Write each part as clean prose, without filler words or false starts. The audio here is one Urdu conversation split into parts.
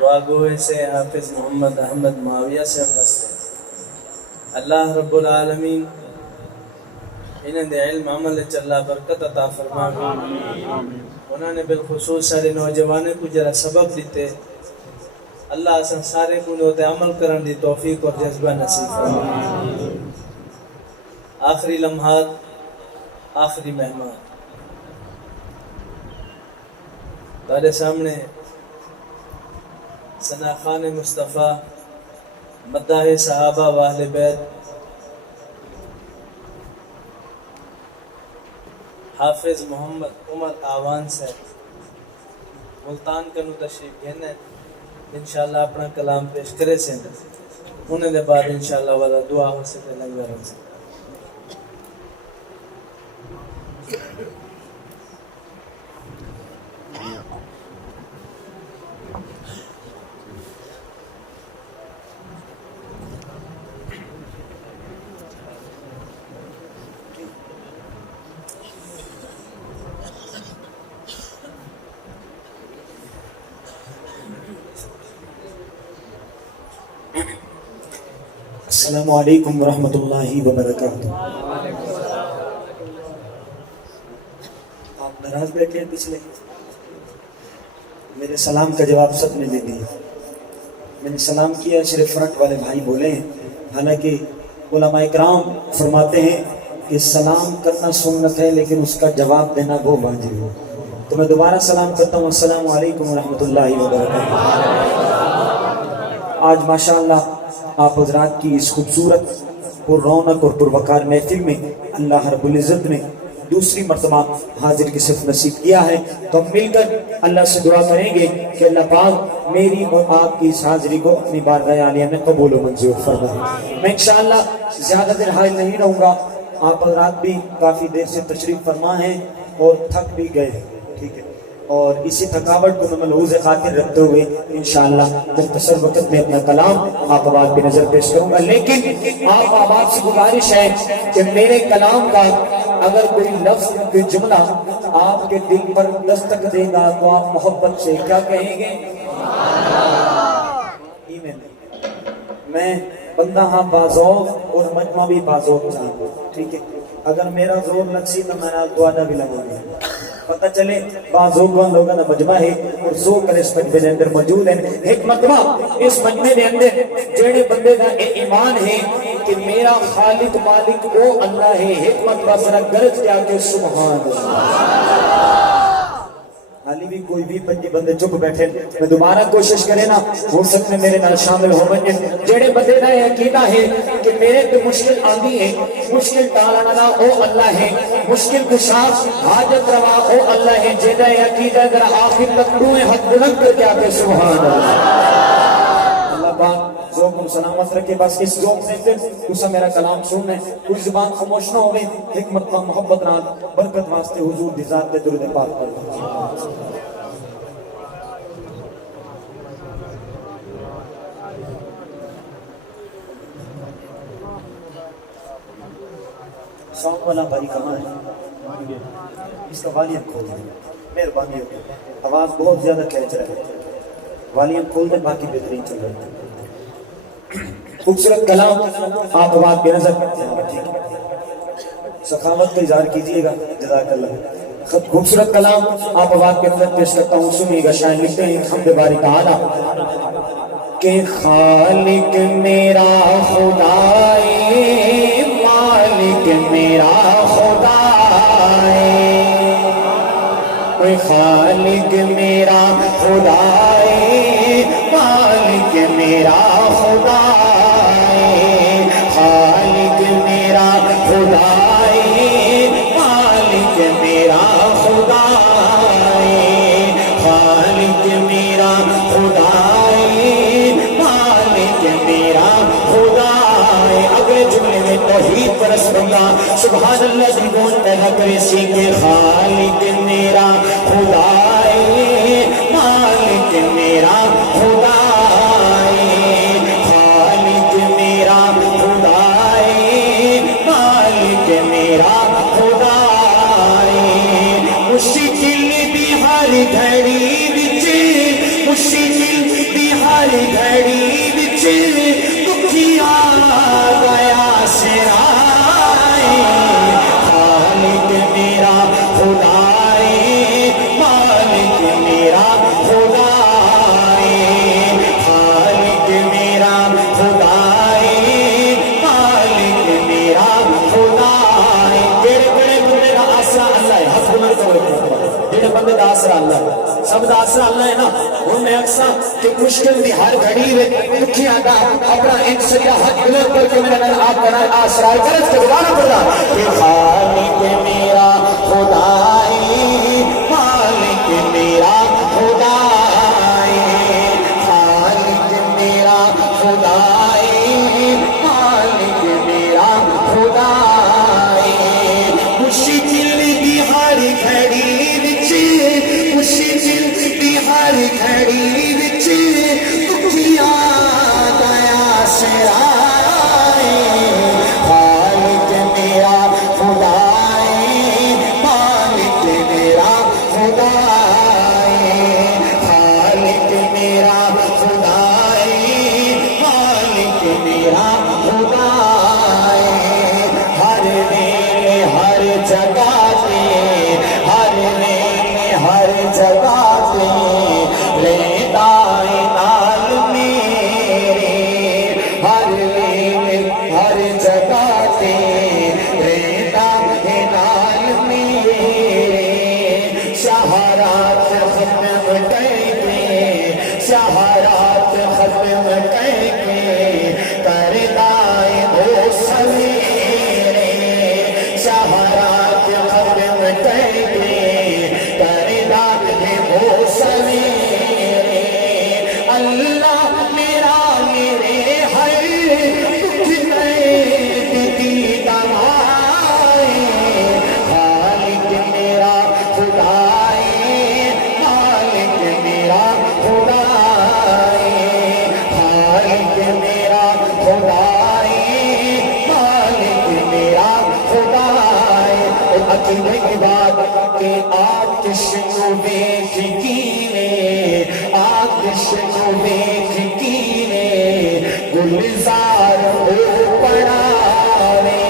دعا گوئے سے حافظ محمد احمد معاویہ سے سے اللہ رب العالمین انہیں دے علم عمل چلا برکت عطا فرما. انہوں نے بالخصوص سارے نوجوانوں کو جرا سبق دیتے. اللہ اساں سارے کو نوتے عمل کرن دی توفیق اور جذبہ نصیب فرما. آخری لمحات، آخری مہمان تارے سامنے ثنا خان مصطفیٰ، مداح صحابہ و اہل بیت، حافظ محمد عمر آوان سے ملتان کا تشریف گھنے انشاءاللہ اپنا کلام پیش کرے سے انہیں دے بعد انشاءاللہ والا دعا ہو سکے لنگر ہو سکے. السلام علیکم ورحمۃ اللہ وبرکاتہ. آپ ناراض بیٹھے ہیں پچھلے؟ میرے سلام کا جواب سب نے دے دیا. میں نے سلام کیا، صرف فرنٹ والے بھائی بولے ہیں. حالانکہ علماء اکرام فرماتے ہیں کہ سلام کرنا سنت ہے لیکن اس کا جواب دینا وہ واجب ہے. تو میں دوبارہ سلام کرتا ہوں. السلام علیکم ورحمۃ اللہ وبرکاتہ. آج ماشاءاللہ آپ حضرات کی اس خوبصورت پر رونق اور پروقار محفل میں اللہ رب العزت نے دوسری مرتبہ حاضر کی صرف نصیب کیا ہے. تو ہم مل کر اللہ سے دعا کریں گے کہ اللہ پاک میری اور آپ کی اس حاضری کو اپنی بارگاہ عالیہ میں قبول و منظور فرمائے. میں انشاءاللہ زیادہ دیر حاضر نہیں رہوں گا. آپ حضرات بھی کافی دیر سے تشریف فرما ہیں اور تھک بھی گئے ہیں، ٹھیک ہے، اور اسی تھکاوٹ کو میں ملحوظ خاطر رکھتے ہوئے انشاءاللہ مختصر وقت میں اپنا کلام آپ آباد پہ نظر پیش کروں گا. لیکن آپ آباد سے گزارش ہے کہ میرے کلام کا اگر کوئی لفظ کوئی جملہ آپ کے دل پر دستک دے گا تو آپ محبت سے کیا کہیں گے؟ میں بندہ ہاں بازوق اور مجمع بھی بازوق چاہوں، ٹھیک ہے. اگر میرا زور لگسی تو میں دعا بھی لگوں گا. پتہ چلے بازوقوں لوگوں نے مجمع ہے اور سو کر اس مجمع دے اندر موجود ہیں. ایک مجمع اس مجمع دے اندر جڑے بندے دا ایمان ہے کہ میرا خالق مالک وہ اللہ ہے. حکمت ذرا گرج کیا کہ سبحان اللہ. حالی بھی کوئی بھی پنجی بندے چپ بیٹھے. میں دوبارہ کوشش کرے نا ہو سکتے میرے نال شامل ہو بنجے. جڑے بندے دا عقیدہ ہے کہ میرے پہ مشکل آندی ہے، مشکل ٹالا او اللہ ہے، مشکل کشا حاجت روا او اللہ ہے. جیدہ عقیدہ ذرا آخر تک روئے حد بلند کر کے آتے سبحان اللہ. اللہ پاک ذوق و سلامت رکھے. بس اس ذوق سے اسا میرا کلام سننے کوئی زبان خاموش نہ ہوئے. حکمت و محبت نال برکت واسطے حضور دی ذات دے درود پاک پڑھ. ساؤنڈ والا بھائی کہاں ہے؟ اس کا والیم کھول دیں مہربانی ہوگی. آواز بہت زیادہ کھینچ رہا ہے. والیم کھول دیں، باقی بہترین چل رہا ہے. خوبصورت کلام آپ آواز بے نظر سخاوت کا اظہار کیجئے گا. جزاک اللہ. خوبصورت کلام آپ آواز بے نظر پیش کرتا ہوں. سنیے گا. شاعر لکھتے ہیں حمد باری تعالی کہ خالق میرا خدا مالک میرا خدا ہے، خالق میرا خدا ہے، مالک میرا خدا ہے، خالق میرا خدا ہے، مالک میرا خدا ہے، خالق میرا خدا ہے، مالک میرا خدا ہے. اگلے جملے میں توحید پرست بندہ سبحان اللہ جی بول پیدا کرے سی کہ خالق میرا خدا ہے، مالک میرا خدا ہے، خالق میرا خدا ہے، مالک میرا خدا ہے. مشکل بھی ہر گھڑی وچ، مشکل بھی گھڑی وچ دکھیا گیا سرائے خالق میرا خدا مالک میرا خدا خالق میرا خدا مالک میرا خدا جڑے بڑے بندے دا آسرا اللہ ہے حسب میں جڑے بندے دا آسرا اللہ ہے سب دا آسرا اللہ ہے نا وہ میں اکثر کہ مشکل دی ہر گھڑی میں دکھیاں دا اپنا ایک سریعہ حد بلند کر کے میرا نال آپ بنائے آسرا ہے کرت کے دوبارہ پڑھا کہ خالق میرا خدا مالک میرا خدا خالق میرا خدا مالک میرا خدا مشکل دی ہر گھڑی وچ مشکل دی ہر گھڑی وچ دکھیا گیا سرائے خالق میرا خدا مالک میرا خدا خالق میرا خدا مالک میرا خدا ہر ویلے ہر جگہ پہ ہر ویلے ہر جگہ پہ لیتا ہے نال میرے ہر ویلے ہر جگہ پہ لیتا ہے نال میرے شہرات ختم کر کے شہرات ختم کر کے کرتا ہے وہ سویرے شہرات ختم کر کے کرتا ہے وہ سویرے اللہ میرا میرے ہر دکھ درد کی دوائے خالق میرا خدا مالک میرا خدا خالق میرا خدا مالک میرا خدا عقیدے کی بات کہ آتش نو دیکھ کینے آتش نو دیکھ کینے گلزار ہو پڑاوے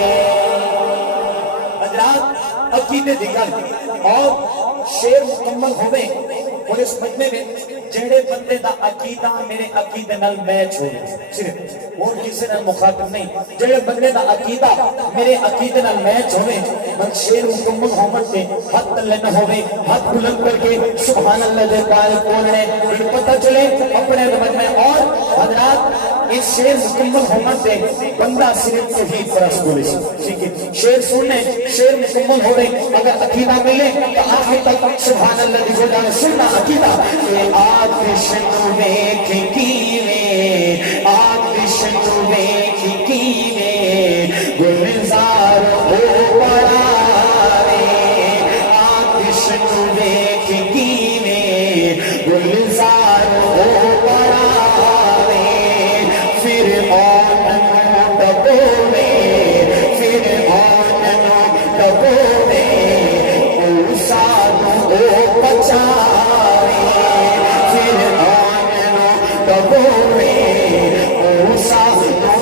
حضرات عقیدے دی گل اور شعر مکمل ہوئے اور اس مجمع میں جڑے بندے دا عقیدہ میرے عقیدے نال میچ ہوئے صرف اور کسی نال مخاطب نہیں جڑے بندے دا عقیدہ میرے عقیدے نال میچ ہوئے من شعر مکمل ہومن سے ہاتھ تلے نہ ہوئے ہاتھ بلند کر کے سبحان اللہ دے پارے بولنے پتہ چلے اپنے مجمع اور حضرات اس شعر مکمل ہومن سے بندہ صرف توحید فرض بولے ٹھیک ہے شعر سننے شعر مکمل ہو رہے اگر عقیدہ ملے تو آخر تک سبحان اللہ دی جانے سننا عقیدہ کہ آتش نو دیکھ کینے آتش نو دیکھ کینے گلزار ہو پڑاوے آتش نو دیکھ کینے گلزار ہو پڑاوے پھر آن ڈبوے پھر آن ڈبوے موسیٰ نو بچاوے پھر آن ڈبوے موسیٰ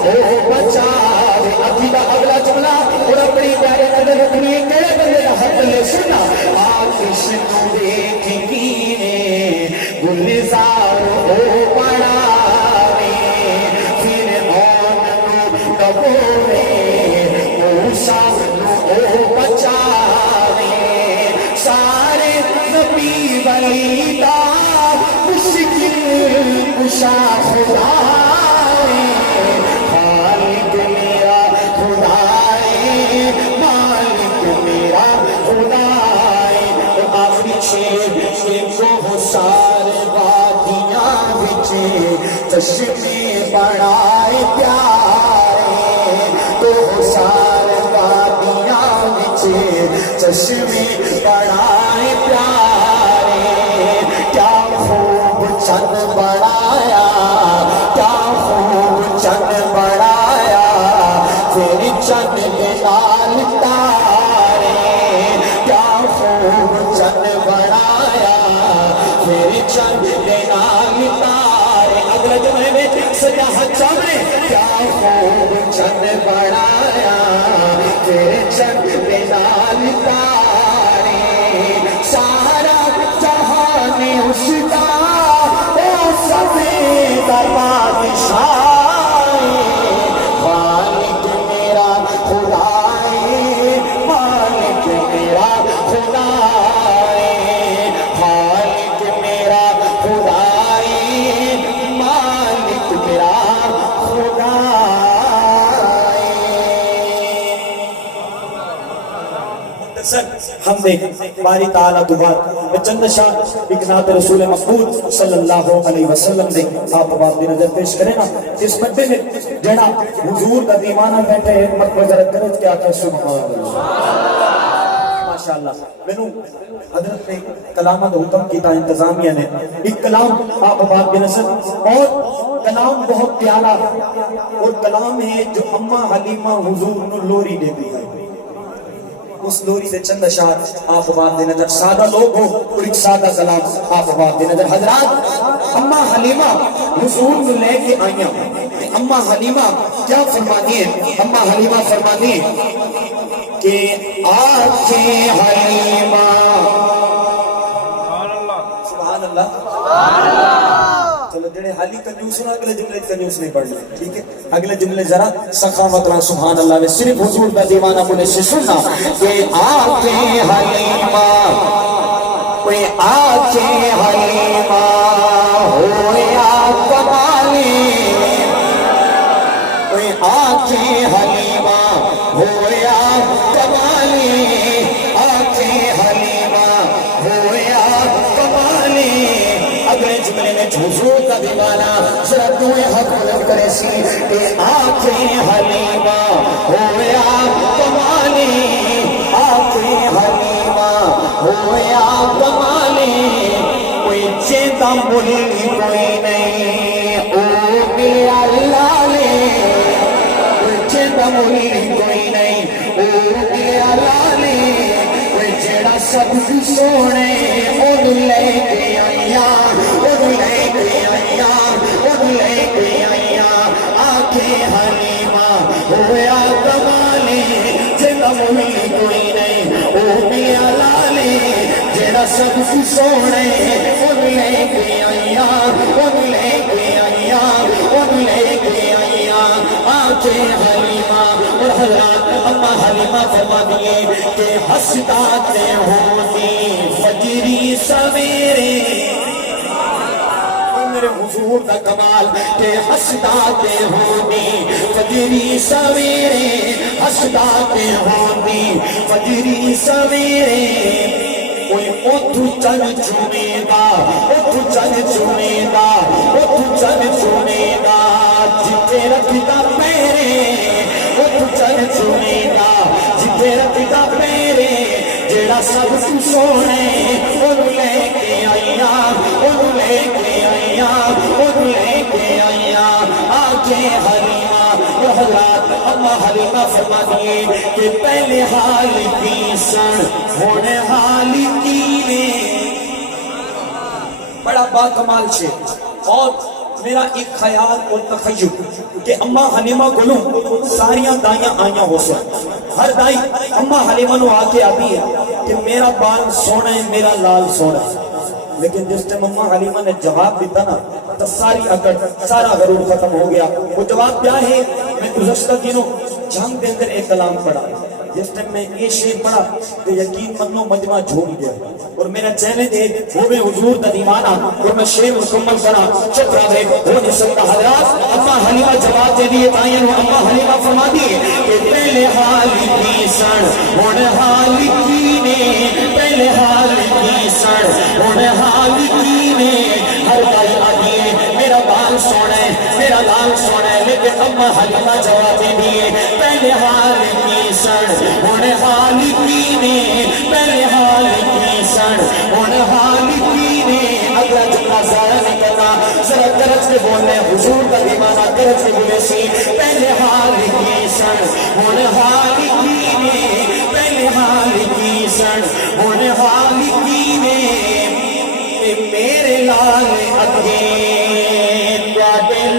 نو بچاوے عقیدہ اگلا جملہ اور اپنی پیارے نظر رکھنی کہڑے بندے کا حق لے سننا آتش نو دیکھ کینے گلزار ہو پڑاوے پھر آن ڈبوے موسیٰ نو بچاوے سارے نبی ولی دا مشکل کشا خدا خالق میرا خدا مالک میرا خدا آخری شیر کو سارے وادیاں بچے چشمے بڑائے پیارے تو سارے وادیاں بچے چشمے بڑائے پیارے کیا خوب چند بڑایا کیا خوب چند بڑایا پھر چند کے لال تارے کیا خوب چند بڑایا پھر چند کے لال تارے اگلا سجا چاوے کیا خوب چند بڑھایا تیرے چند بلال تارے سارا جہان اس کا او سمیت بادشاہ مالک میرا خدا ہے مالک میرا خدا ہے مالک میرا خدا ہے مالک میرا خدا ہم نے باری تعالیٰ کو بات چند شاہ ایک نعت رسول مقبول صلی اللہ علیہ وسلم نے آپ بات بھی نظر پیش کریں نا اس بندے میں جڑا حضور کا دیوانہ بیٹھے ہیں مقبول ذرا درج کیا کہ سبحان اللہ ماشاءاللہ میں حضرت نے کلامہ کا حکم کیتا انتظامیہ نے ایک کلام آپ بات بھی نظر اور کلام بہت پیارا اور کلام ہے جو اماں حلیمہ حضور نے لوری دے دی ہے اس لوری سے چند اشعار آپ بات دے نظر سادہ لوگ ہو اور ایک سادہ کلام آپ بات دے نظر حضرات اماں حلیمہ حضور نے لے کے آئیاں اماں حلیمہ کیا فرمانی ہے اماں حلیمہ فرمانی ہے کہ آنکھیں حلیمہ سبحان اللہ چلو جڑے حالی کنجوس ہونا اگلے جملے کنجوس نہیں پڑھ لیں ٹھیک ہے اگلے جملے ذرا سخاوت رہا سبحان اللہ میں صرف حضور کا دیوانہ بولے سے سننا کہ آنکھیں حلیمہ کوئی آنکھیں حلیمہ ہویا کمالی کوئی آنکھیں حلیمہ ہویا کمالی آنکھیں حلیمہ ہویا کمالی اگلے جملے میں حضور کا دیوانہ ذرا دوئے حق بلند کرے سی کہ آنکھیں حلیمہ ہویا کمالی آنکھیں حلیمہ ہویا کمالی کوئی چیتا ملک کوئی نہیں او میرا لالے کوئی چیتا ملک کوئی نہیں او میرا لالے کوئی جیڑا سب سونے ان لے کے آئیا ان لے کے آئیا ان لے کے آئیا آنکھیں حلیمہ ہویا کمالی جیڑا ملک کوئی نہیں او میرا لالے جیڑا سب سونے ان لے کے آئیا ان لے کے آئیا ان لے کے آئیا آنکھیں حلیمہ اور حضرات اماں حلیمہ فرما دیے کہ ہسداتے ہونی فجری سویرے میرے حضور کا کمال کہ ہسداتے ہونی فجری سویرے ہسداتے ہونی فجری سویرے کوئی اتھو چل چونے گا اتھو چل چونے گا اتھو چل چونے گا جتے رکھتا پیرے اتھو چل چونے گا جتے رکھتا پیرے جیڑا سب تو سونے ان لے کے آئیا ان لے کے آئیا ان لے کے آئیا آنکھیں حلیمہ اور حضرات اماں حلیمہ فرما دیے کہ پہلے حال کی سن ہونے حال کی نے بڑا باکمال سے اور میرا ایک خیال اور تخیل کہ اماں حلیمہ گلوں ساریاں دائیاں آئیاں ہو سکتے ہر دائی اماں حلیمہ نو آکے آتی ہے کہ میرا بال سونا ہے میرا لال سونا ہے لیکن جس ٹائم اماں حلیمہ نے جواب دیتا نا تو ساری اکڑ سارا غرور ختم ہو گیا وہ جواب کیا ہے میں گزشتہ دنوں جنگ دے کر ایک کلام پڑھا جس ٹائم میں یہ شعر پڑھا کہ یقین منو مجمع جھوم گیا اور میرا چیلنج ہے وہ میں حضور کا دیوانہ اور میں شعر مکمل کرا چپ رہے ہو نہیں سکتا حضرات اماں حلیمہ جواب دے دیے تعین اماں حلیمہ فرما دیے کہ پہلے حال کی سن ہونے حال کی نے پہلے حال کی سن ہونے حال کی نے ہر گل آتی ہے میرا بال سونا ہے میرا لال سونا ہے لیکن اماں حلیمہ جواب دے دیے پہلے حال کی سن ہونے حال کی نے پہلے حال کی سن ہونے حال کی نے اگلا جملہ ضائع نہیں کرنا ذرا درج کے بولنے حضور کا دیوانہ درج کے بولے سی پہلے حال کی سن ہونے حال کی نے پہلے حال کی سن ہونے حال کی نے میرے لال اگے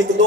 1-2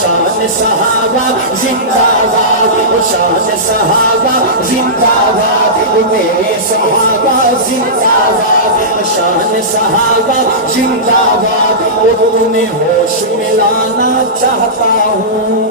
شان صحابہ زندہ باد شان صحابہ زندہ باد میرے صحابہ زندہ باد شان صحابہ زندہ باد تمہیں ہوش میں لانا چاہتا ہوں.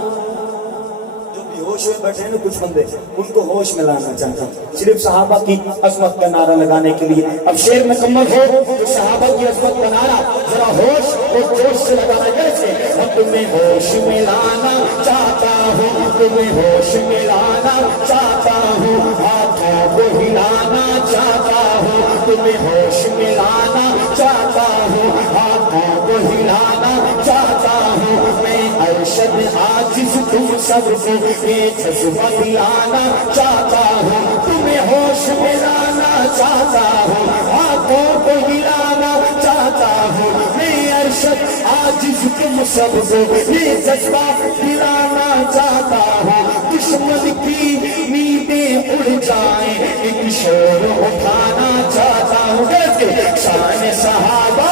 ہوش میں بیٹھے ہیں کچھ بندے ان کو ہوش میں لانا چاہتا ہوں صرف صحابہ کی عظمت کا نعرہ لگانے کے لیے. اب شعر مکمل ہو تو صحابہ کی عظمت کا نعرہ ذرا ہوش اور جوش سے لگانا کیسے. اب تمہیں ہوش میں لانا چاہتا ہوں تمہیں ہوش میں لانا چاہتا ہوں ہاتھوں کو ہلانا چاہتا ہوں تمہیں ہوش میں لانا چاہتا ہوں ہاتھوں کو ہلانا چاہتا ہوں. میں ارشد عاجز تم سب کو یہ جذبہ دلانا چاہتا ہوں تمہیں ہوش میں لانا چاہتا ہوں ہاتھوں کو ہلانا چاہتا ہوں. میں ارشد عاجز تم سب کو یہ جذبہ دلانا چاہتا ہوں. دشمن کی نیندیں اڑ جائیں ایک شور اٹھانا چاہتا ہوں. کیسے شان صحابہ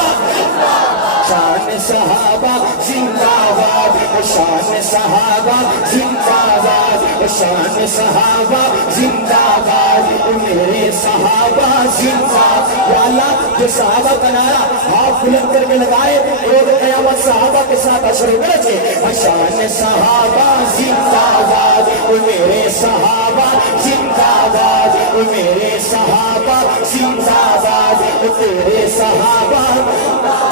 شان صحابہ زندہ باد شان صحابہ زندہ باد شان صحابہ زندہ باد میرے صحابہ زندہ والا. جو صحابہ کا نعرہ ہاتھ بلند کر کے لگائے روز قیامت صحابہ کے ساتھ اشر کرے. شان صحابہ زندہ باد میرے صحابہ زندہ باد میرے صحابہ زندہ باد تیرے صحابہ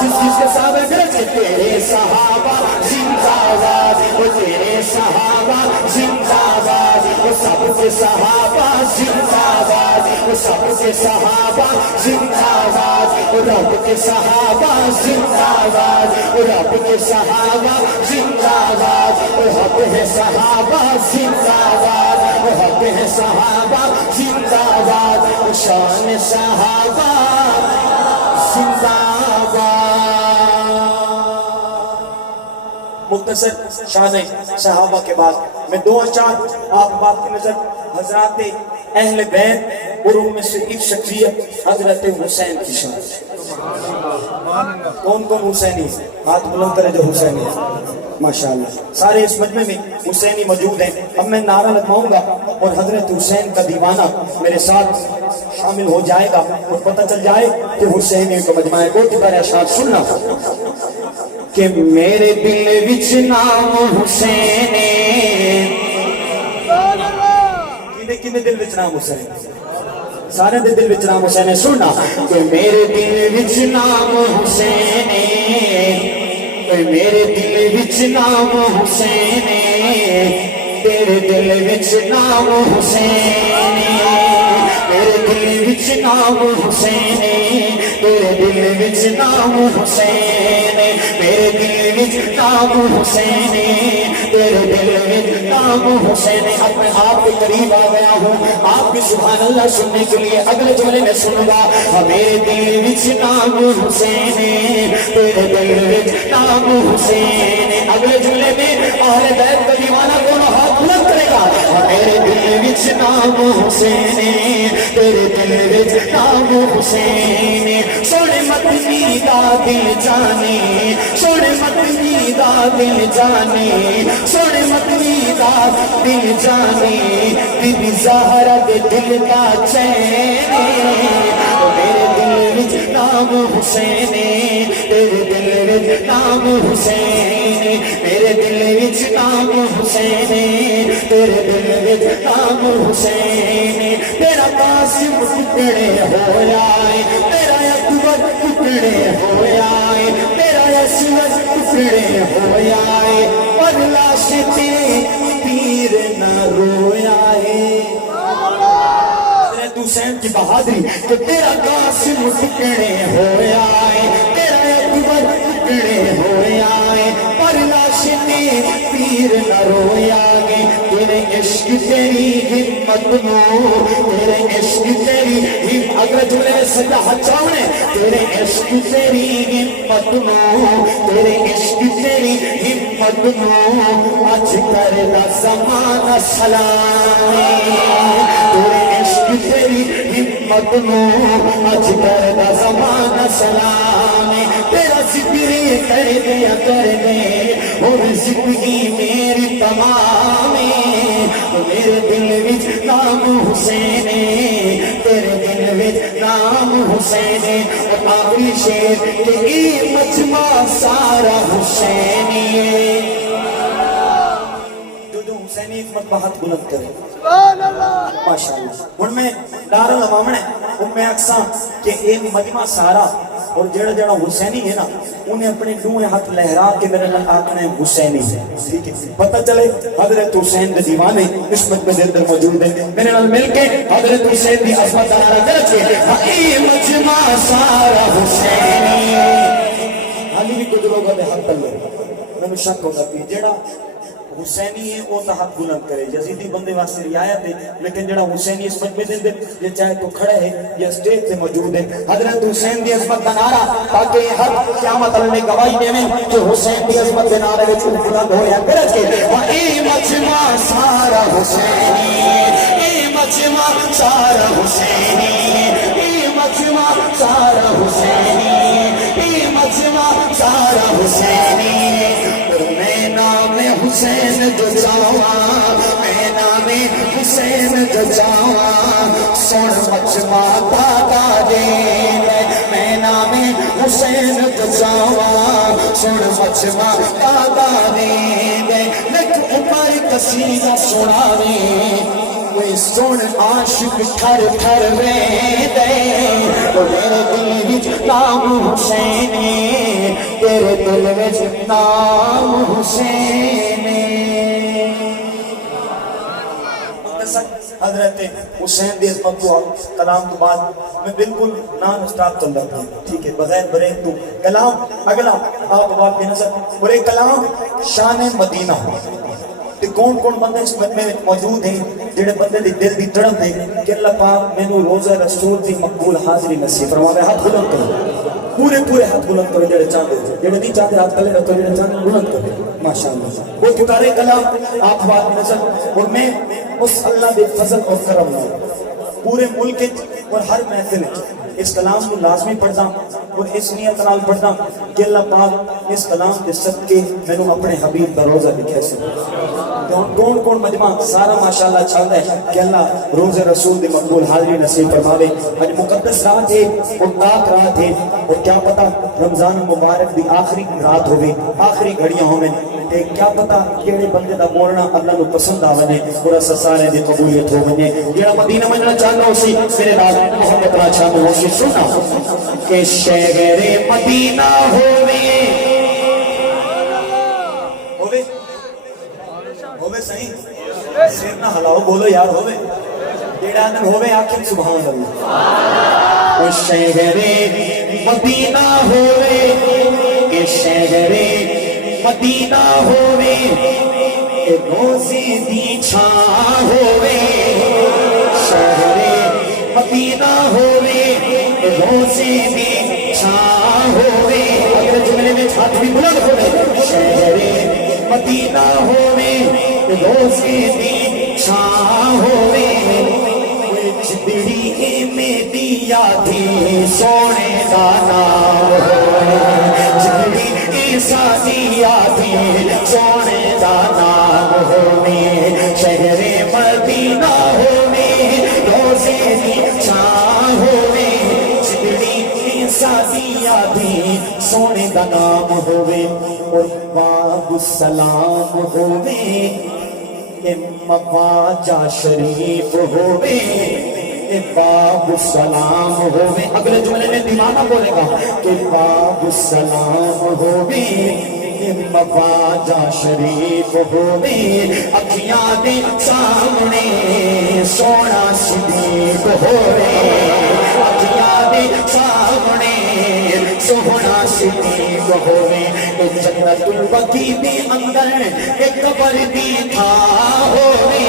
جس چیز کے ساتھ تیرے صحابہ زندہ باد تیرے صحابہ زندہ باد سب کے صحابہ زندہ باد سب کے صحابہ زندہ باد رب کے صحابہ زندہ باد رب کے صحابہ زندہ باد رب ہے صحابہ زندہ باد رب ہے صحابہ زندہ باد شان صحابہ زندہ باد. مختصر شان صحابہ کے بعد میں دو اشعار آپ بات کی نظر حضرات اہل بیت اور ان میں سے ایک شخصیت حضرت حسین کی شان. کون کون حسینی ہاتھ بلند کرے جو حسینی ماشاءاللہ سارے اس مجمع میں حسینی موجود ہیں. اب میں نعرہ لگواؤں گا اور حضرت حسین کا دیوانہ میرے ساتھ شامل ہو جائے گا اور پتہ چل جائے کہ حسینی کو مجمع کو کتنے اشعار سننا کہ میرے دل وچ نام حسین کنے دل وچ نام حسین سارے دل وچ نام حسین سننا کہ میرے دل وچ نام حسین میرے دل وچ نام حسین تیرے دل وچ نام حسین میرے دل وچ نام حسین تیرے دل وچ نام حسین میرے دل وچ نام حسین تیرے دل وچ نام حسین. اب میں آپ کے قریب آ گیا ہوں آپ کی سبحان اللہ سننے کے لیے اگلے جملے میں سنوں گا. میرے دل وچ نام حسین تیرے دل وچ نام حسین. اگلے جملے میں اہل بیت کا دیوانہ کون ہاتھ بلند کرے گا. میرے دل وچ نام حسین تیرے دل وچ نام حسین. سونے مدنی دا دل جانے سونے مدنی دا دل جانے سونے مدنی دا دل جانے بی بی زہرا دے دل کا چین. میرے دل وچ نام حسین تیرے دل وچ نام حسین میرے دل وچ نام حسین تیرے دل وچ نام حسین. تیرا قاسم ٹکڑے ہو جائے تیرا اکبر ٹکڑے ہو جائے تیرا اسود ٹکڑے ہو جائے پر لاش تیر نہ روئے. حضرت حسین کی بہادری کہ تیرا قاسم ٹکڑے ہو جائے تیرا اکبر ٹکڑے ہو جائے پر لاش تیر نہ رویا گے. تیرے عشق تیری ہمت نو تیرے عشق تیری اگر جملے میں سجا ہاتھ چاہنے تیرے عشق تیری ہمت نو تیرے عشق تیری ہمت نو اج کر دا زمانہ سلام. تیرے عشق تیری ہمت نو اج کر دا زمانہ سلام. تیرا ذکر کر دیا کر دے اور زندگی میری تمام میرے دل وچ نام حسین تیرے دل وچ نام حسین آخری شیر کہ ای مجمع سارا حسینی جو حسینی عظمت بہت بلند کرے ماشاءاللہ ہن میں دار الامام ہے میں اقسام کہ ایک مجمع سارا اور جڑا جڑا حسینی ہے نا انہیں اپنے دونوں ہاتھ لہرا کے میرے نال آکھنا ہے حسینی ٹھیک ہے پتہ چلے حضرت حسین دے دیوانے اس مجمع دے اندر موجود ہیں میرے نال مل کے حضرت حسین دی عظمت دا نعرہ کر کے اے مجمع سارا حسینی علی بھی کچھ لوگوں نے ہاتھ تلے میں شک ہوگا کہ جڑا حسینی ہے وہ تو ہاتھ بلند کرے یزیدی بندے واسطے رعایت ہے لیکن جڑا حسینی اس مجمع دے اندر یہ چاہے تو کھڑے ہے یا سٹیج سے موجود ہے حضرت حسین دی عظمت کا نعرہ تاکہ ہر قیامت اللہ نے گواہی دے کہ حسین دی عظمت کے نعرے وچ بلند ہویا کرے کہ اے مجمع سارا حسینی اے مجمع سارا حسینی اے مجمع سارا حسینی اے مجمع سارا حسینی میں نام حسین جو جاواں میں نام حسین جو جاواں سن مجمع دادا دے میں نام حسین جو جاواں سن مجمع دادا دے لکھ عمر قصیدہ سناوے کوئی سن عاشق ٹھر ٹھر ویندے میرے دل وچ نام حسین تیرے دل وچ نام حسین حضرت حسین دی عظمت کو کلام کے بعد میں بالکل نان اسٹاپ چل رہا ہوں ٹھیک ہے بغیر بریک تو کلام اگلا آپ بات کی نظر اور ایک کلام شان مدینہ تے کون کون بندے اس مجمع میں موجود ہیں جڑے بندے دی دل دی تڑپ ہے کہ اللہ پاک مینوں روزہ رسول دی مقبول حاضری نصیب فرماوے ہاتھ بلند کرو پورے ہاتھ بلند کرو جڑے چاہتے جڑے نہیں چاہتے ہاتھ تلے رکھو جڑے چاہتے بلند کرو ماشاءاللہ وہ کتارے کلام آپ بات نظر اور میں اس اللہ دے فضل اور کرم پورے ملک اور ہر محفل اس کلام کو لازمی پڑھنا اور اس نیت نال پڑھنا کہ اللہ پاک اس کلام کے صدقے مینوں اپنے حبیب کا روزہ دکھا سکے کون کون مجمع سارا ماشاءاللہ چاہتا ہے کہ اللہ روز رسول دی مقبول حاضری نصیب فرماوے آج مقدس رات ہے اور پاک رات ہے اور کیا پتہ رمضان مبارک دی آخری رات ہوگی آخری گھڑیاں ہویں کیا پتہ کیڑے بندے دا بولنا اللہ نو پسند آوے اور اس سارے دی قبولیت ہو ونے جڑا مدینہ مننا چاہنا اسی میرے نال محمد را چاہنا اسی سنا کہ شہر مدینہ ہووے ہووے صحیح سر نہ ہلاؤ بولو یار ہووے جڑا اندر ہووے آکھیں سبحان اللہ او شہر مدینہ ہووے کہ شہر مدینہ ہووے روزے دی چھاں ہووے شہر مدینہ ہووے روزے دی چھاں ہووے اگر جملے میں ہاتھ بھی بلند ہووے شہر مدینہ ہووے روزے دی چھاں ہووے جبڑی میں دیا تھی سونے دا نام ہووے جبڑی سادیا تھی سونے دا نام ہووے شہر مدینہ ہووے روزے دی چھاں ہووے جبڑی سادیا تھی سونے دا نام ہووے اور باب السلام ہووے مواجہ شریف ہووے باب السلام ہووے اگلے جملے میں دیوانہ بولے گا کہ باب السلام ہووے مواجہ شریف ہووے اکھیاں دے سامنے سونا صدیق ہووے اکھیاں دے سامنے سونا صدیق ہووے جنت البقیع دے اندر ایک قبر دی تھا ہووے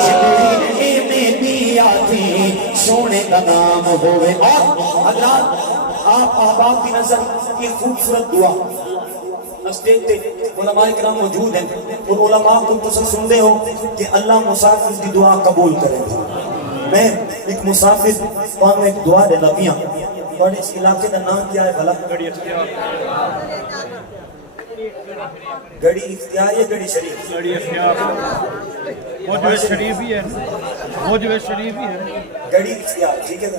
جبڑی میں دیا تھی سونے کا نام ہووے اور حضرات آپ احباب کی نظر یہ خوبصورت دعا اسٹیج پہ علماء کرام موجود ہیں اور علماء کو تسل سنتے ہو کہ اللہ مسافر کی دعا قبول کرے میں ایک مسافر وہاں ایک دعا دے لبیاں اور اس علاقے کا نام کیا ہے بھلا گڑی اختیار یا گڑی شریف؟ گڑی اختیار موجود شریف ہی ہے، موجود شریف ہی ہے. گڑی اختیار ٹھیک ہے نا.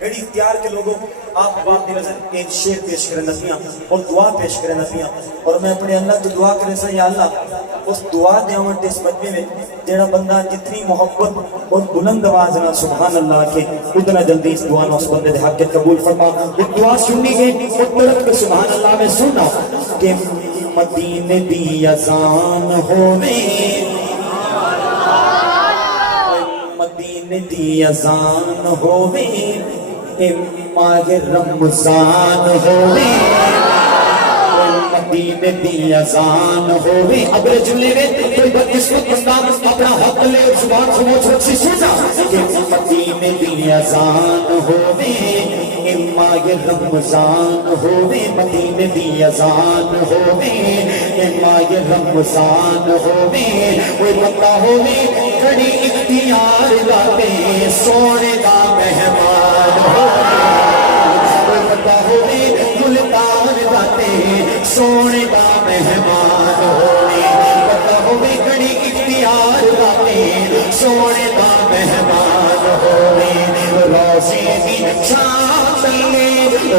گڑی اختیار کے لوگوں آپ بات دی نظر ایک شعر پیش کریں نفیاں اور دعا پیش کریں نفیاں، اور میں اپنے اللہ تو دعا کرے سا یا اللہ اس دعا دے آمد اس مجمع میں جیڑا بندہ جتنی محبت اور بلند آواز نہ سبحان اللہ کے اتنا جلدی اس دعا نہ اس بندے دے حق کے قبول فرما. ایک دعا سننی گئی اور طرف کے سبحان اللہ میں سننا کہ مدینے دی اذان ہووے، مدینے دی اذان ہووے، ماہ رمضان ہووے، مدینے دی اذان ہووے. اگلے جملے میں کوئی بدقسمت بندہ اپنا حق لے اور زبان خاموش رکھ سے سوچا کہ مدینے دی اذان ہووے، ماہ رمضان ہووے، مدینے دی اذان ہووے، ماہ رمضان ہووے. کوئی بندہ ہووے کڑی اختیار لاتے سونے دا مہمان ہووے، کوئی بندہ ہووے ملتان لاتے سونے دا مہمان ہووے، بندہ ہووے کڑی اختیار لاتے سونے دا مہمان ہووے. روزے دی چھاں تلے،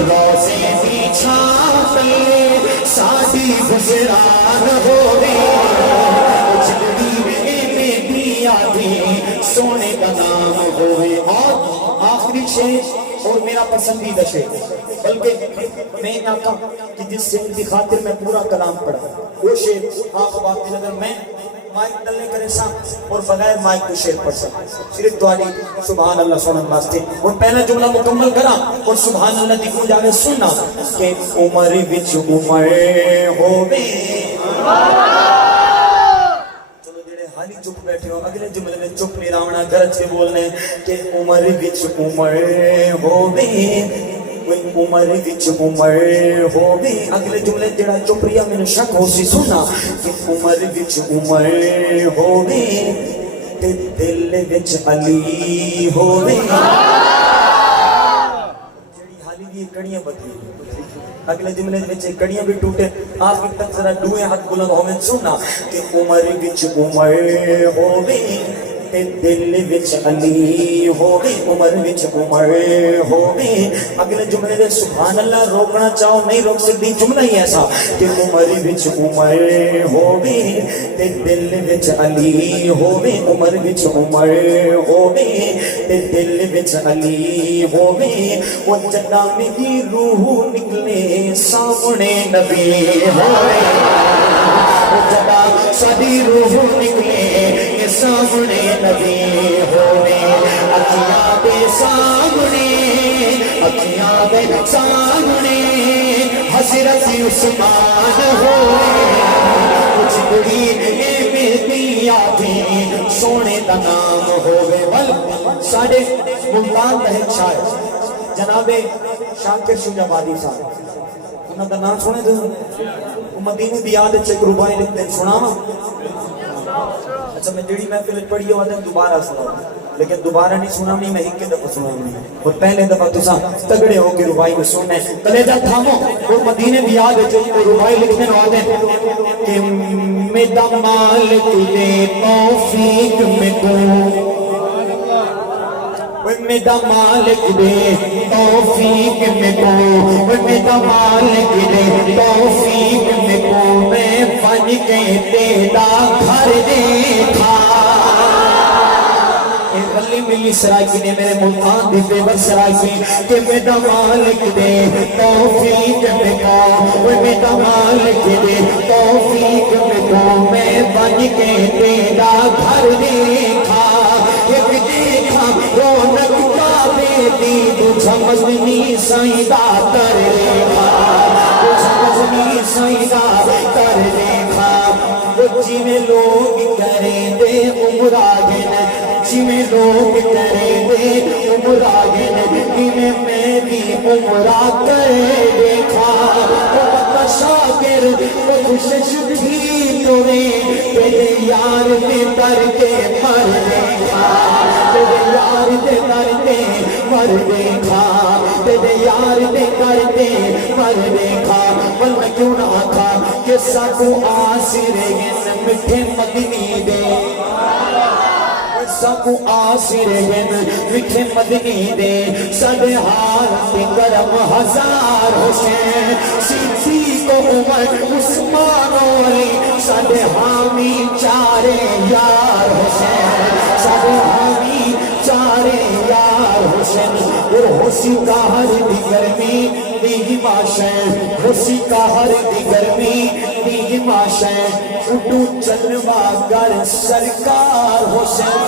روزے دی چھاں تلے ساڈی گزران ہووے، سونے کا نام ہوئے. اور آخری شعر اور میرا پسندیدہ شعر، بلکہ میں نہ کہا کہ جس شعر کی خاطر میں پورا کلام پڑھا وہ شعر آخ بات نظر میں مائک ڈلنے کرے سا اور بغیر مائک کو شعر پڑھ سکتا صرف تواڈی سبحان اللہ سنن واسطے. اور پہلا جملہ مکمل کرا اور سبحان اللہ دی گونج آوے سننا کہ عمر وچ عمر ہووے. حالی چپ بیٹھے ہو اگلے جملے میں چپ نہیں راونا گرج کے بولنے کہ عمر وچ عمر ہووے، عمر وچ عمر ہووے. اگلے جملے جڑا چپ رہیا مینوں شک ہو سی سننا کہ عمر وچ عمر ہووے تے دل وچ علی ہووے. جڑی حالی دی کڑیاں بدلی اگلے جملے وچ کڑیاں بھی ٹوٹے آخر تک ذرا دوئے ہاتھ بلند ہوویں سننا کہ عمر وچ عمر ہووے تے دل وچ علی ہووے، عمر وچ عمر ہووے. اگلے جملے دے سبحان اللہ روکنا چاہو نہیں روک سکتی، جملہ ہی ایسا کہ عمر وچ عمر ہووے تے دل وچ علی ہووے، عمر وچ عمر ہووے تے دل وچ علی ہووے. او جدا میری روح نکلے سامنے نبی ہووے، او جدا ساری روح نکلے سامنے نبی ہووے. اکھیاں دے سامنے، اکھیاں دے سامنے حضرت عثمان ہووے. کچھ بڑی ایویں آدھی سونے دا نام ہووے. بل ساڈے ملتان دا ایک شاعر جناب شاکر شجابادی صاحب، انہاں دا نام سنے تو مدینے دی یاد وچ ایک ربائی لکھتے ہیں، سناواں؟ اچھا میں جڑی محفل پڑھی ہوا تھا دوبارہ سنا، لیکن دوبارہ نہیں سنا نہیں، میں ایک دفعہ سنا نہیں. اور پہلے دفعہ تساں تگڑے ہو کے ربائی کو سننا ہے. کلیجہ تھامو اور مدینے دی یاد وچ ربائی لکھنے والے کہ میرا مالک دے توفیق میں کو، میرا مالک دے توفیق میں کو، میرا مالک دے توفیق میں کو میں بن کے تیرا گھر دیکھا. گلی ملی سرائکی نے میرے ملتان دی پیور سرائکی کہ میرا مالک دے توفیق میں کو، میرا مالک دے توفیق میں کو میں بن کے تیرا گھر دیکھا. ایک دیکھا رونق کعبے دی تجھا مزنی سائیدہ تر دیکھا، تجھا مزنی سائیدہ تر دیکھا. جی میں لوگ کریں دے عمراگن، جی میں لوگ کریں دے عمراگن، میں بھی عمرہ کر دیکھا. بتا شاکر خوشش بھی تمہیں تیرے یار میں تر کے مر دیکھا. تیرے یار دے کرتے مر دیکھا تیرے یار دے کرتے مر دیکھا ورنہ کیوں نہ آکھا کہ ساکو آسرے گن مٹھے مدنی دے ساکو آسرے گن مٹھے مدنی دے سڈے حال پہ کرم ہزار حسین صدیق عمر عثمان علی سڈے حامی چارے یار حسین سڈے حامی چارے یار حسین اور حسی کا ہر دی گرمی دی ماشین حسی کا ہر دی گرمی دی ماشین اٹھو چلوا گر سرکار حسین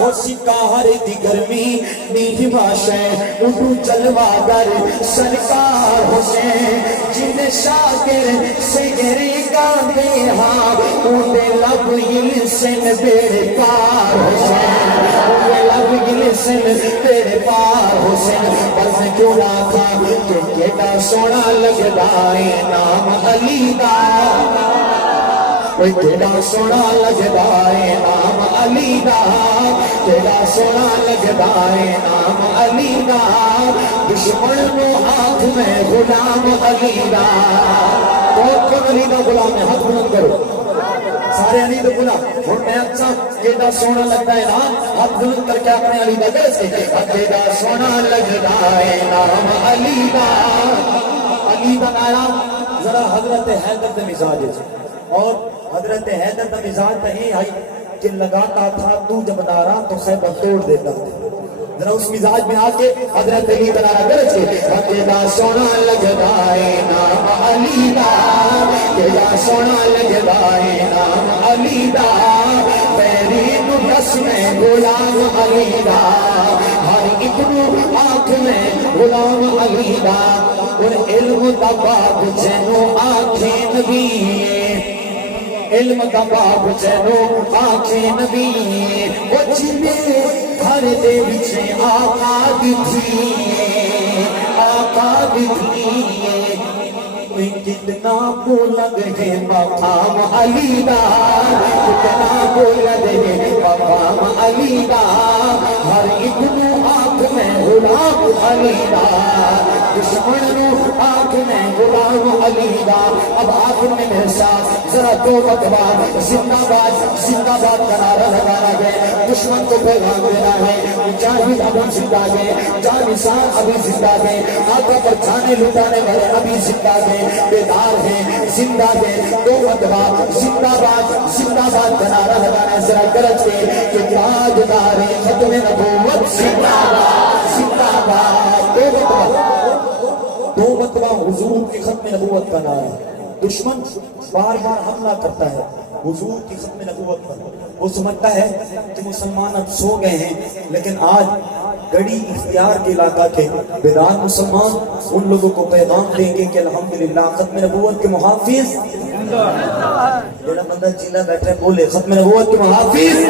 حسی کا ہر دی گرمی دی ماشین اٹھو چلوا گر سرکار حسین جن شاگر سگری کا دے ہاں اندے لب یہ سن بیڑ پار حسین اندے لب یہ سن بیڑ پار حسین پر میں کیوں نہ تھا کہ کیٹا سونا لگدا ہے نام علی دا کوئی کیڑا سونا لگدا ہے نام علی دا کیڑا سونا لگدا ہے نام علی دا دشمن نو آنکھ میں غلام علی دا کون علی دا غلام ہے ہاتھ بلند کرو سارے علی دا غلام اور میں اچھا کیڑا سونا لگتا ہے نام ہاتھ بلند کر کے اپنے علی دا گھر سے کیڑا سونا لگدا ہے نام علی دا علی دا نام ذرا حضرت حیدر دا مزاج ہے اور حضرت حیدر کا مزاج نہیں آئی کہ لگاتا تھا تو جب نارا تو خیبر توڑ دیتا ذرا اس مزاج میں آ کے حضرت علی کا نعرہ گرج کے کیڑا سونا لگدا ہے نام علی دا کیڑا سونا لگدا ہے نام علی دا پیری نو دس میں غلام علی دا ہر ایک نو آنکھ میں غلام علی دا اور علم دا باب جنو آنکھیں نبی علم کا باب چینو آنکھیں نبی وہ جنے گھر دے بچے آقا دکھی آقا دکھی کوئی کتنا بولگ ہے مقام علی دا کتنا بولگ ہے مقام علی دا ہر ایک نو آنکھ میں غلام علی دا دشمن نو آنکھ میں غلام علی دا اب آخر میں میرے ساتھ ذرا دو مرتبہ زندہ باد کا نعرہ لگانا ہے دشمن کو پیغام دینا ہے مجاہد ابھی زندہ ہے جانثار ابھی زندہ ہے آقا پر جانے لٹانے والے ابھی زندہ ہے بیدار ہیں زندہ ہے دو مرتبہ زندہ باد کا نعرہ لگانا ہے ذرا گرج کے کہ تاجدار ختم نبوت زندہ باد دو مرتبہ حضور کی ختم نبوت کا نعرہ دشمن بار بار حملہ کرتا ہے حضور کی ختم نبوت پر وہ سمجھتا ہے کہ مسلمان اب سو گئے ہیں لیکن آج گڑی اختیار کے علاقہ کے بیدار مسلمان ان لوگوں کو پیغام دیں گے کہ الحمدللہ ختم نبوت کے محافظ میرا بندہ چیلا بیٹھے بولے ختم نبوت کے محافظ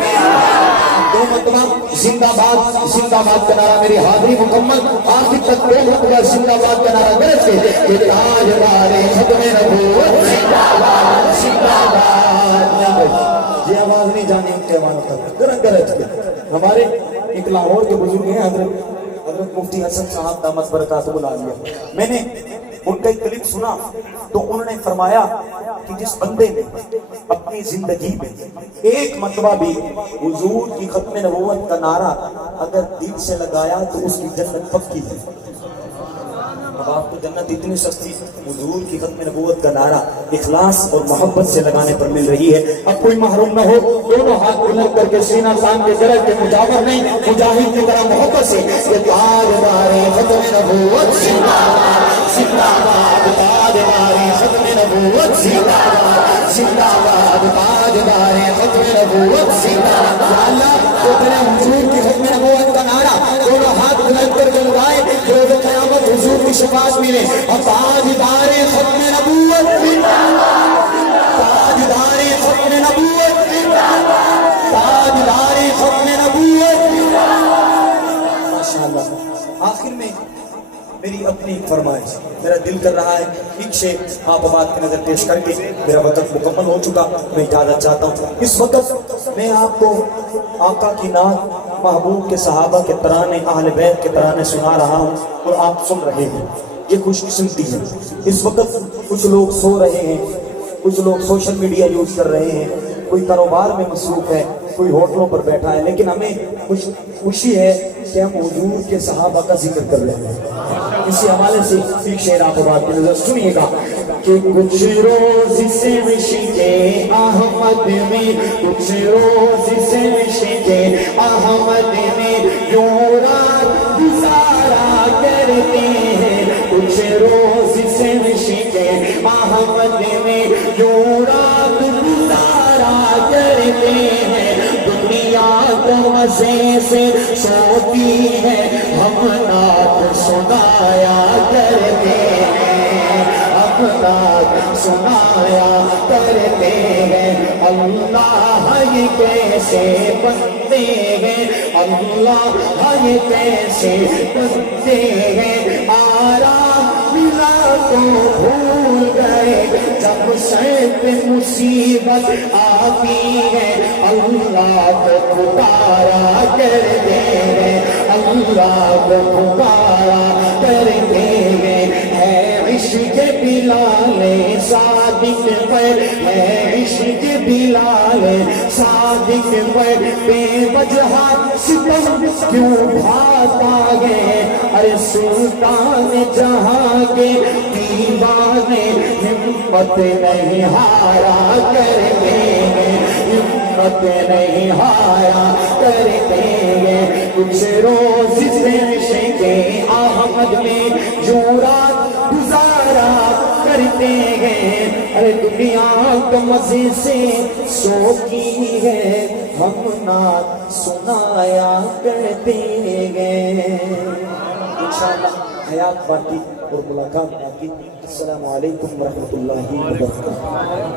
دو مرتبہ زندہ باد کا نعرہ میری حاضری مکمل آخر تک دو مرتبہ زندہ باد کا نعرہ گرج کے کہ تاجدار ختم نبوت زندہ باد یہ آواز نہیں جانی ان کے آواز تک گرج کے ہمارے ایک لاہور کے بزرگ ہیں حضرت مفتی حسن صاحب دامت برکاتہ العالیہ میں نے ان کا ایک کلپ سنا تو انہوں نے فرمایا کہ جس بندے نے اپنی زندگی میں ایک مرتبہ بھی حضور کی ختم نبوت کا نعرہ اگر دل سے لگایا تو اس کی جنت پکی ہے اب آپ کو جنت اتنی سستی حضور کی ختم نبوت کا نعرہ اخلاص اور محبت سے لگانے پر مل رہی ہے اب کوئی محروم نہ ہو دونوں ہاتھ بلند کر کے سینہ تان کے گرج کے مجاور نہیں مجاہد کی طرح محبت سے کہ تاجدار ختم نبوت زندہ باد تاجدار ختم نبوت زندہ باد تاجدار ختم نبوت زندہ باد اللہ تو تیرے حضور کی ختم نبوت کا نعرہ دونوں ہاتھ بلند کر کے لگائے روز قیامت حضور کی شفاعت ملے اور تاجدار ختم نبوت تاجدار ختم نبوت تاجدار ختم نبوت ماشاءاللہ آخر میں میری اب اپنی فرمائش میرا دل کر رہا ہے ایک شعر آپ بات کی نظر پیش کر کے میرا وقت مکمل ہو چکا میں اجازت چاہتا ہوں اس وقت میں آپ کو آقا کی نعت محبوب کے صحابہ کے ترانے اہل بیت کے ترانے سنا رہا ہوں اور آپ سن رہے ہیں یہ خوش قسمتی ہے اس وقت کچھ لوگ سو رہے ہیں کچھ لوگ سوشل میڈیا یوز کر رہے ہیں کوئی کاروبار میں مصروف ہے کوئی ہوٹلوں پر بیٹھا ہے لیکن ہمیں خوشی ہے کہ ہم حضور کے صحابہ کا ذکر کر رہے ہیں اسی حوالے سے ایک شعر آپ بات کی نظر سنیے گا کہ کچھ روز سے عشق احمد میں کچھ روز سے عشق احمد میں یوں رات گزارا کرتے ہیں کچھ روز سے عشق احمد میں یوں رات گزارا کرتے ہیں دنیا کو مزے سے سوتی ہے ہم نعت سنایا کرتے ہیں ہم نعت سنایا کرتے ہیں اللہ یہ کیسے بندے ہیں اللہ یہ کیسے بندے ہیں آرام ملا تو بھول گئے جب سر پہ مصیبت آتی ہے اللہ کو پکارا کرتے ہیں اللہ کو پکارا کرتے ہیں ہے عشق بلال صادق پر ہے عشق بلال صادق پر بے وجہ ستم کیوں بھاتا ہے ارے سلطان جہاں کے دیوانے ہمت نہیں ہارا کرتے ہیں ہمت نہیں ہارا کرتے ہیں کچھ روز سے عشق احمد میں جو رات گزارا کرتے ہیں ارے دنیا تو مزے سے سوتی ہے ہم نعت سنایا کرتے ہیں انشاءاللہ حیات باقی اور ملاقات باقی السلام علیکم ورحمۃ اللہ وبرکاتہ